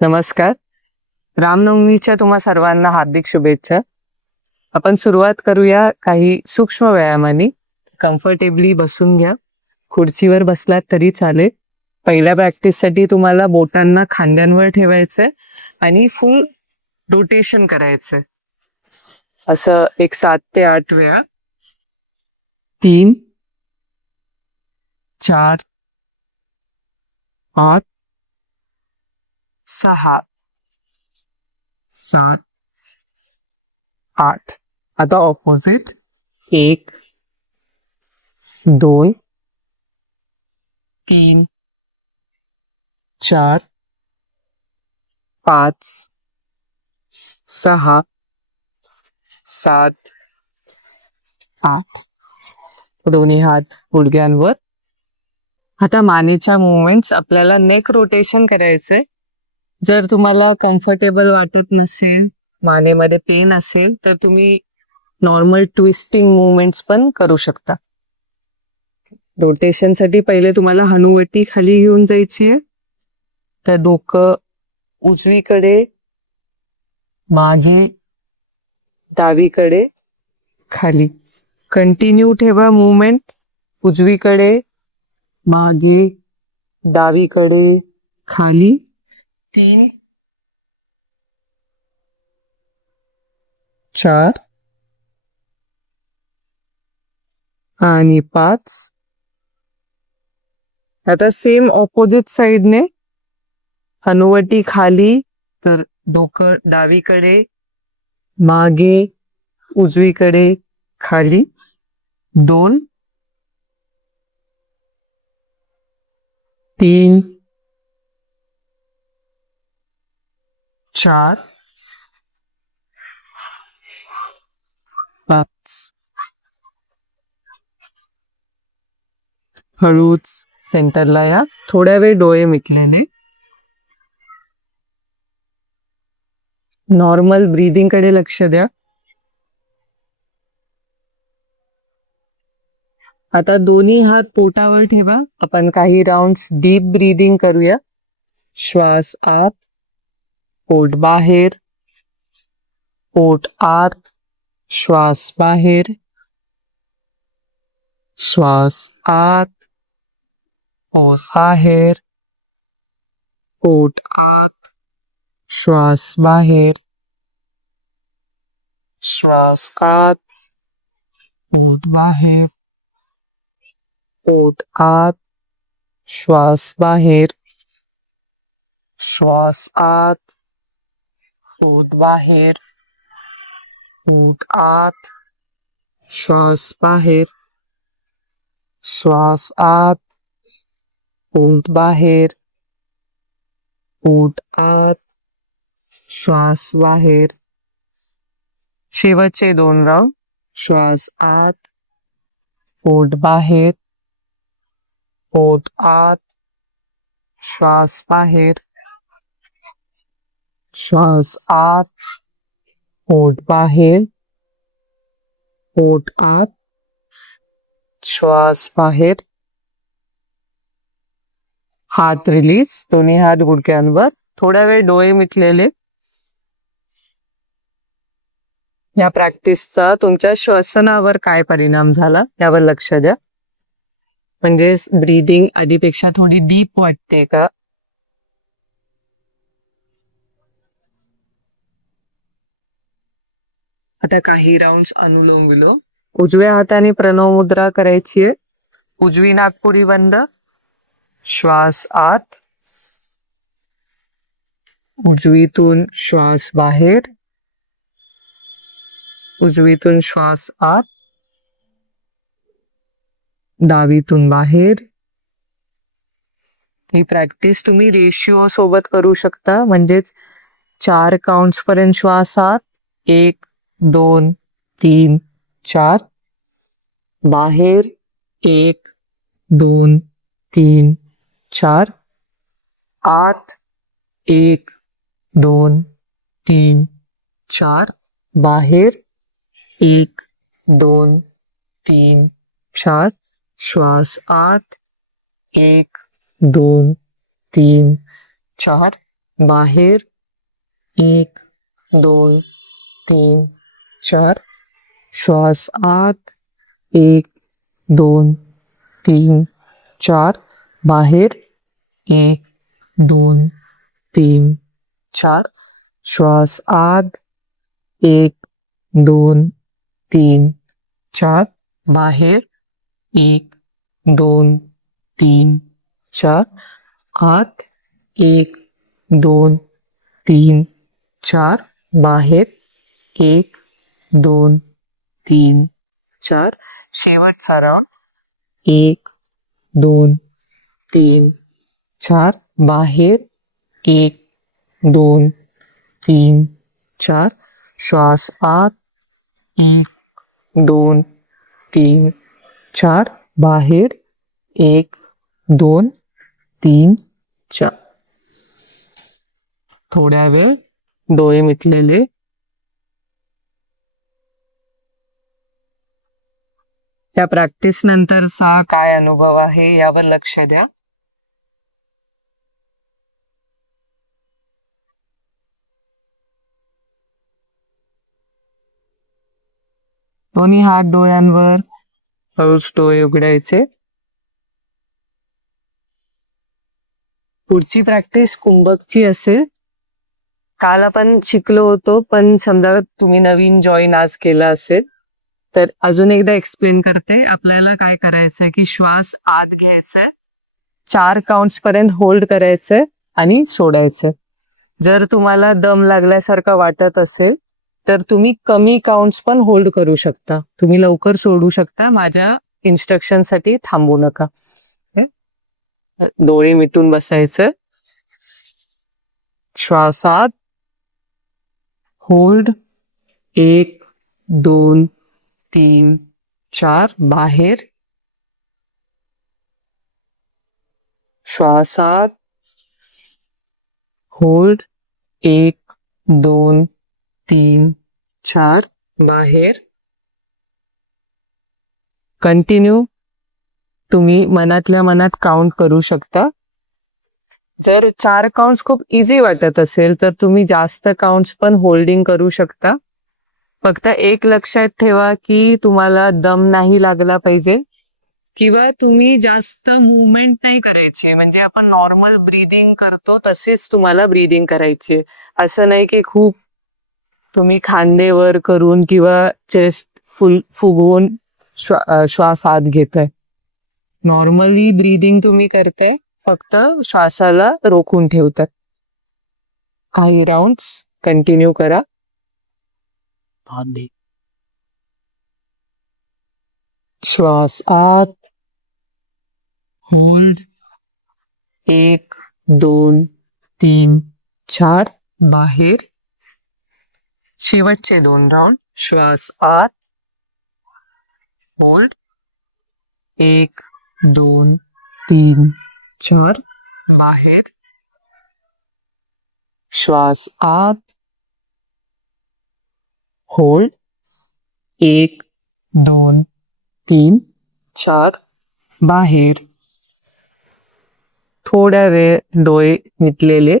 नमस्कार. रामनवमीच्या तुम्हा सर्वांना हार्दिक शुभेच्छा. आपण सुरुवात करूया काही सूक्ष्म व्यायामांनी. कम्फर्टेबली बसून घ्या. खुर्चीवर बसलात तरी चालेल. पहिल्या प्रॅक्टिससाठी तुम्हाला बोटांना खांद्यांवर ठेवायचंय आणि फुल रोटेशन करायचंय. असं एक 7 ते 8 वेळा. 3, 4, 5, 6, 7, 8. आता ऑपोजिट. 1, 2, 3, 4, 5, 6, 7, 8. दोन्ही हात गुडघ्यांवर. आता मानेच्या मुवमेंट्स. आपल्याला नेक रोटेशन करायचंय. जर तुम्हाला कम्फर्टेबल वाटत नसेल, मानेमध्ये पेन असेल, तर तुम्ही नॉर्मल ट्विस्टिंग मुवमेंट्स पण करू शकता. रोटेशनसाठी पहिले तुम्हाला हनुवटी खाली घेऊन जायची आहे. तर डोकं उजवीकडे, मागे, डावीकडे, खाली. कंटिन्यू ठेवा मुवमेंट. उजवीकडे, मागे, डावीकडे, खाली. 3, 4 आणि 5. आता सेम ऑपोजिट साइडने हनुवटी खाली, तर डोकं डावीकडे, मागे, उजवीकडे, खाली. 2, 3, 4, 5. हळूच सेंटरला या. थोड्या वेळ डोळे मिटलेले. नॉर्मल ब्रीदिंग कडे लक्ष द्या. आता दोन्ही हात पोटावर ठेवा. आपण काही राउंड्स डीप ब्रीदिंग करूया. श्वास आत, पोट बाहेर, पोट आत, श्वास बाहेर, श्वास आत, पोट बाहेर, पोट आत, श्वास बाहेर, श्वास आत, पोट बाहेर, पोट आत, श्वास बाहेर, श्वास आत, पोट बाहेर, पोट आत, श्वास बाहेर, श्वास आत, पोट बाहेर, पोट आत, श्वास बाहेर. शेवटचे 2 राउंड. श्वास आत, पोट बाहेर, पोट आत, श्वास बाहेर, श्वास आत, पोट बाहेर, पोट आत, श्वास बाहेर. हात रिलीज. दोन्ही हात गुडघ्यांवर. थोड्या वेळ डोळे मिटलेले. या प्रॅक्टिसचा तुमच्या श्वसनावर काय परिणाम झाला यावर लक्ष द्या. म्हणजे ब्रीदिंग आधीपेक्षा थोडी डीप वाटते का? आता काही राउंड्स अनुलोम विलोम. उजव्या हाताने प्रणव मुद्रा करायची आहे. उजवी नाकपुडी बंद. श्वास आत, उजवीतून श्वास बाहेर, उजवीतून श्वास आत, डावीतून बाहेर. ही प्रॅक्टिस तुम्ही रेशिओ सोबत करू शकता. म्हणजेच 4 काउंट्स पर्यंत श्वास आत. 1, 2, 3, 4. बाहेर 1, 2, 3, 4. आत 1, 2, 3, 4. बाहेर 1, 2, 3, 4. श्वास आत 1, 2, 3, 4. बाहेर 1 2 3 4. श्वास आत 1 2 3 4. बाहेर 1 2 3 4. श्वास आत 1 2 3 4. बाहेर 1 2 3 4. आत 1 2 3 4. बाहेर 1 2 3 4. शेवटचा राऊंड 1 2 3 4. बाहेर 1 2 3 4. श्वास आत 1 2 3 4. बाहेर 1 2 3 4. थोड्या वेळ डोळे मिटलेले. त्या प्रॅक्टिस नंतरचा काय अनुभव आहे यावर लक्ष द्या. दोन्ही हात डोळ्यांवर, हळूच डोळे उघडायचे. पुढची प्रॅक्टिस कुंभकची असेल. काल आपण शिकलो होतो, पण समजा तुम्ही नवीन जॉईन आज केला असेल तर अजून एकदा एक्सप्लेन करते. आपल्याला काय करायचंय की श्वास आत घ्यायचाय, 4 काउंट्स पर्यंत होल्ड करायचंय आणि सोडायचंय. जर तुम्हाला दम लागल्यासारखं वाटत असेल तर तुम्ही कमी काउंट्स पण होल्ड करू शकता. तुम्ही लवकर सोडू शकता. माझ्या इन्स्ट्रक्शन साठी थांबू नका. डोळे मिटून बसायचं. श्वासात होल्ड 1 2 3 4. बाहेर श्वासात होल्ड 1 2 3 4. बाहेर. कंटिन्यू. तुम्ही मनातल्या मनात काउंट करू शकता. जर 4 काउंट्स खूप इझी वाटत असेल तर तुम्ही जास्त काउंट्स पण होल्डिंग करू शकता. फक्त एक लक्षात ठेवा की तुम्हाला दम नाही लागला पाहिजे किंवा तुम्ही जास्त मुवमेंट नाही करायची. म्हणजे आपण नॉर्मल ब्रीदिंग करतो तसेच तुम्हाला ब्रीदिंग करायची. असं नाही की खूप तुम्ही खांदे वर करून किंवा चेस्ट फुगवून श्वास आत घेताय. नॉर्मली ब्रीदिंग तुम्ही करताय, फक्त श्वासाला रोखून ठेवतात. काही राउंड्स कंटिन्यू करा. श्वास आत होल्ड 1 2 3 4. बाहेर. शेवटचे 2 राउंड. श्वास आत होल्ड 1 2 3 4. बाहेर. श्वास आत होल्ड 1 2 3 4. बाहेर. थोड्या वेळ डोळे मिटलेले.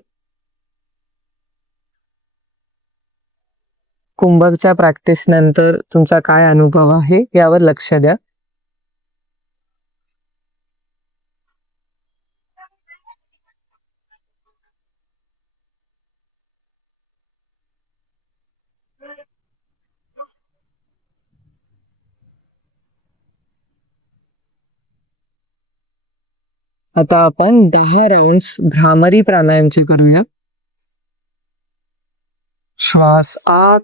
कुंभकच्या प्रॅक्टिस नंतर तुमचा काय अनुभव आहे यावर लक्ष द्या. आता आपण 10 राउंड्स भ्रामरी प्राणायामचे करूया. श्वास आत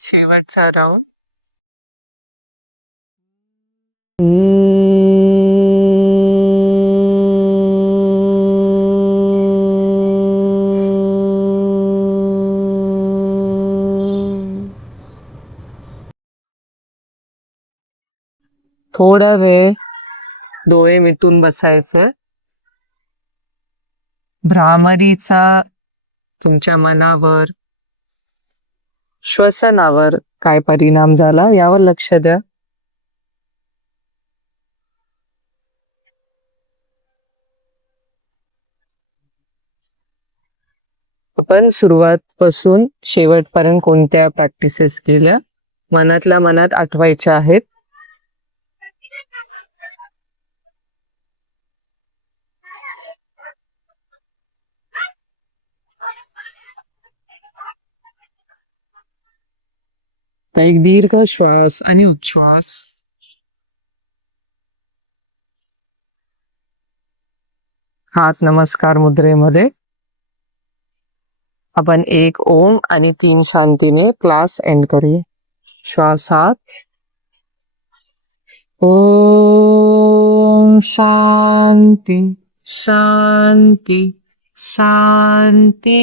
शेवटचा राऊंड. थोडा वेळ डोळे मिटून बसायचं. भ्रामरीचा तुमच्या मनावर, श्वसनावर काय परिणाम झाला यावर लक्ष द्या. पण सुरुवातपासून शेवटपर्यंत कोणत्या प्रॅक्टिसेस केल्या मनातल्या मनात आठवायच्या आहेत. एक दीर्घ श्वास आणि उच्छ्वास. हात नमस्कार मुद्रेमध्ये. आपण 1 ओम आणि 3 शांतीने क्लास एंड करूया. श्वासात ओम शांती शांती शांती.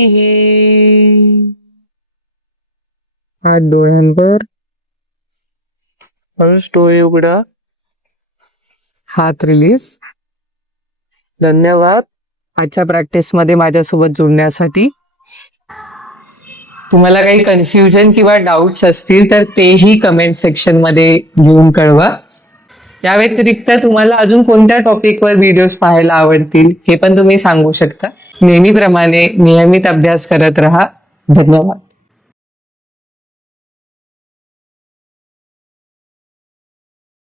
हात डोळ्यांवर. हळूच डोळे उघडा. हात रिलीज. धन्यवाद आजच्या प्रॅक्टिसमध्ये माझ्यासोबत जोडण्यासाठी. तुम्हाला काही कन्फ्युजन किंवा डाऊट्स असतील तर तेही कमेंट सेक्शन मध्ये लिहून कळवा. या व्यतिरिक्त तुम्हाला अजून कोणत्या टॉपिकवर व्हिडिओज पाहायला आवडतील हे पण तुम्ही सांगू शकता. नेहमीप्रमाणे नियमित अभ्यास करत राहा. धन्यवाद.